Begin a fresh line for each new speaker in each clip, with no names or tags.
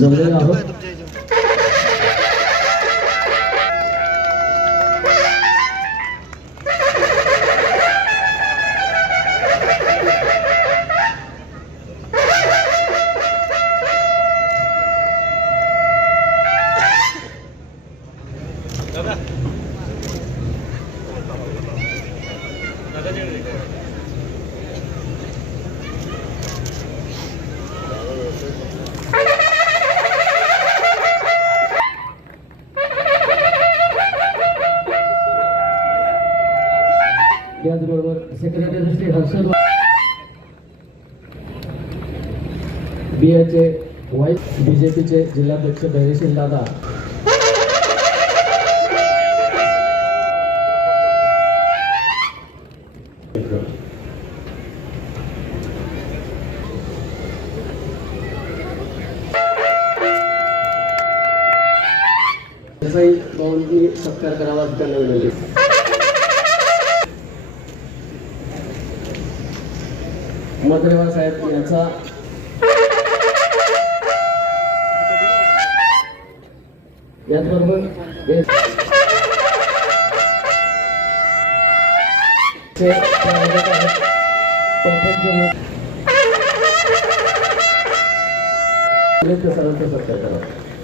জলদি त्याचबरोबर सेक्रेटरी श्री हर्षद बीएचे व्हाईस बीजेपीचे जिल्हाध्यक्ष धैर्यशील दादा. सत्कार करावा त्यांना विनंती मद्रेवा साहेब यांचा याचबरोबर ते ते सर्वांचा सत्कार करा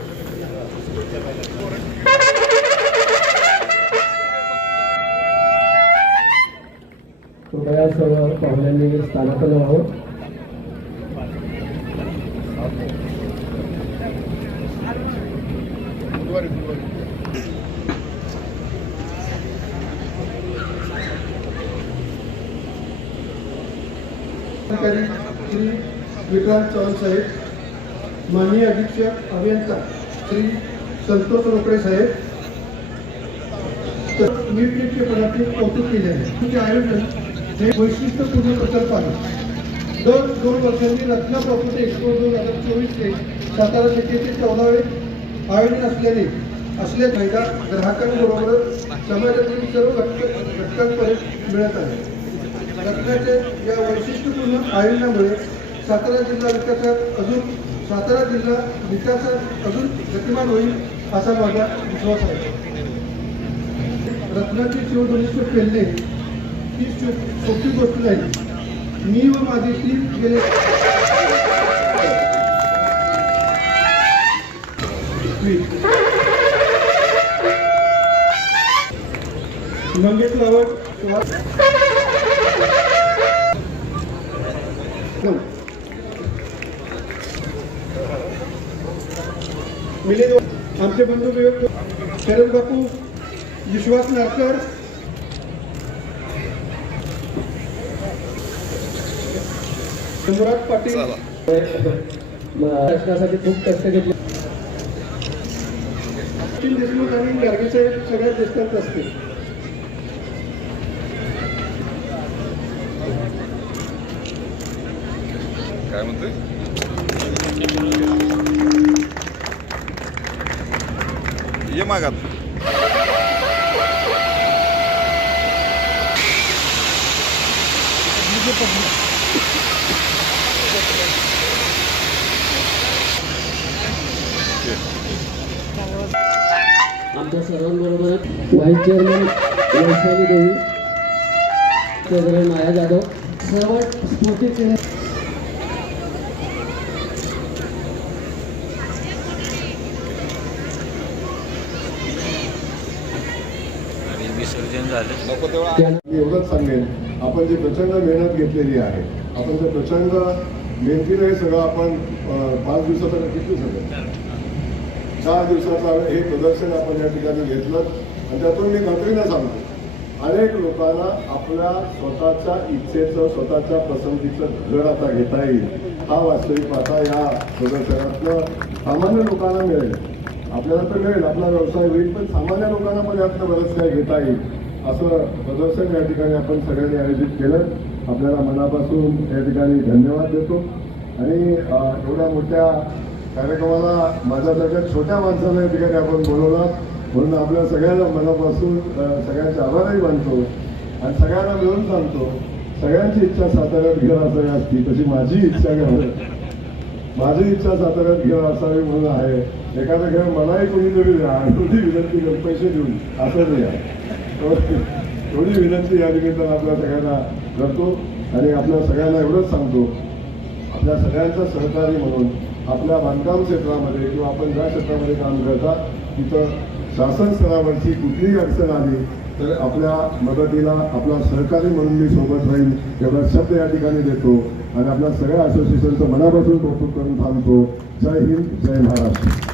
कृपया सर्व पाहुण्यांनी स्थानापन्न व्हावं
श्री विक्रांत चव्हाण साहेब माननीय अधीक्षक अभियंता श्री संतोष रोकडे साहेब तर नीटनेटकेपणाचे कौतुक केले आहे. तुमचे आयोजन हे वैशिष्ट्यपूर्ण प्रकल्प आहे दर दोन वर्षांनी रत्ना प्रॉपर्टी एक्सपो दोन हजार चोवीसचे सातारा सिटीचे चौदावे आयोजन असल्याने असले फायदा ग्राहकांबरोबर समाजातील सर्व घटक घटकांपर्यंत मिळत आहे. रत्नाचे या वैशिष्ट्यपूर्ण आयोजनामुळे सातारा जिल्हा विकासात अजून सातारा जिल्हा विकासात अजून गतिमान होईल असा माझा विश्वास आहे. रत्नाची शिवधनुष्य पेलणे ही सोपी गोष्ट झाली. मी व माझे टीम गेले. मंगेश रावत हो. मिलिंद आमचे बंधू विवेक शरद बापू विश्वास नारकर मुराद पाटील.
खूप कष्ट घेतले.
देशमुख आणि गार्गे साहेब सगळ्यात असतील.
काय म्हणतोय? ये मागात.
आमच्या सर्वांबरोबर चेअरमन वैशाली देवी चौधरी माया जाधव सर्व स्फूर्तीचे
विसर्जन झालं
एवढंच सांगेन जी प्रचंड मेहनत घेतलेली आहे, आपण जे प्रचंड मेहनतीने हे सगळं आपण पाच दिवसाचा किती सगळं. चार दिवसाचं हे प्रदर्शन आपण या ठिकाणी घेतलं आणि त्यातून मी खात्रीनं सांगतो अनेक लोकांना आपल्या स्वतःच्या इच्छेचं स्वतःच्या पसंतीचं घर आता घेता येईल. हा वास्तविक पाहता या प्रदर्शनातलं सामान्य लोकांना मिळेल. आपल्याला तर मिळेल आपला व्यवसाय होईल पण सामान्य लोकांना पण यातनं बरंच काही घेता येईल. असं प्रदर्शन या ठिकाणी आपण सगळ्यांनी आयोजित केलं. आपल्याला मनापासून या ठिकाणी धन्यवाद देतो. आणि एवढ्या मोठ्या कार्यक्रमाला माझ्यासारख्या छोट्या माणसाला या ठिकाणी आपण बोलवलं. म्हणून आपल्या सगळ्यांना मनापासून सगळ्यांचे आभारही मानतो. आणि सगळ्यांना मिळून सांगतो सगळ्यांची इच्छा साताऱ्यात घर असावी असती तशी माझी इच्छा घर माझी इच्छा साताऱ्यात घर असावी म्हणून आहे. एखादं घर मलाही कोणीतरी द्या आणि विनंती कर पैसे देऊन. असं नाही थोडी विनंती या निमित्तानं आपल्या सगळ्यांना करतो आणि आपल्या सगळ्यांना एवढंच सांगतो. आपल्या सगळ्यांचं सहकारी म्हणून आपल्या बांधकाम क्षेत्रामध्ये किंवा आपण ज्या क्षेत्रामध्ये काम करता तिथं शासन स्तरावरची कुठलीही अडचण आली तर आपल्या मदतीला आपला सहकारी म्हणून मी सोबत राहील एवढा शब्द या ठिकाणी देतो. आणि आपल्या सगळ्या असोसिएशनचं मनापासून कौतुक करून थांबतो. जय हिंद जय महाराष्ट्र.